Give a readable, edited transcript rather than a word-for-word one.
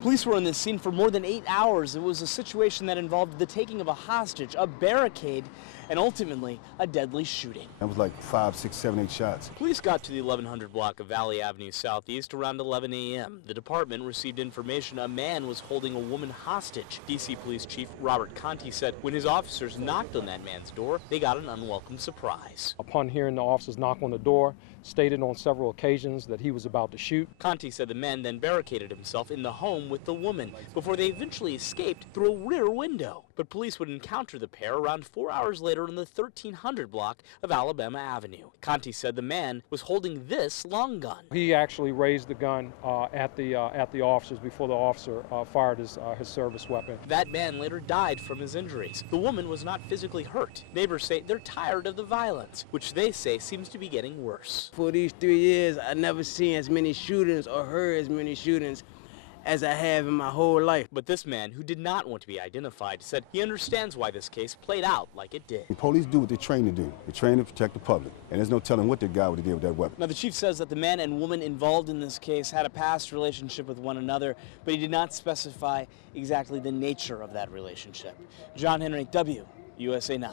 Police were on this scene for more than 8 hours. It was a situation that involved the taking of a hostage, a barricade, and ultimately a deadly shooting. That was like 5, 6, 7, 8 shots. Police got to the 1100 block of Valley Avenue Southeast around 11 a.m. The department received information a man was holding a woman hostage. D.C. Police Chief Robert Conti said when his officers knocked on that man's door, they got an unwelcome surprise. Upon hearing the officers knock on the door, stated on several occasions that he was about to shoot. Conti said the man then barricaded himself in the home with the woman before they eventually escaped through a rear window. But police would encounter the pair around 4 hours later in the 1300 block of Alabama Avenue. Conti said the man was holding this long gun. He actually raised the gun at the officers before the officer fired his service weapon. That man later died from his injuries. The woman was not physically hurt. Neighbors say they're tired of the violence, which they say seems to be getting worse. For these 3 years, I never seen as many shootings or heard as many shootings as I have in my whole life. But this man, who did not want to be identified, said he understands why this case played out like it did. The police do what they train to do. They train to protect the public. And there's no telling what the guy would have did with that weapon. Now, the chief says that the man and woman involved in this case had a past relationship with one another, but he did not specify exactly the nature of that relationship. John Henry, WUSA 9.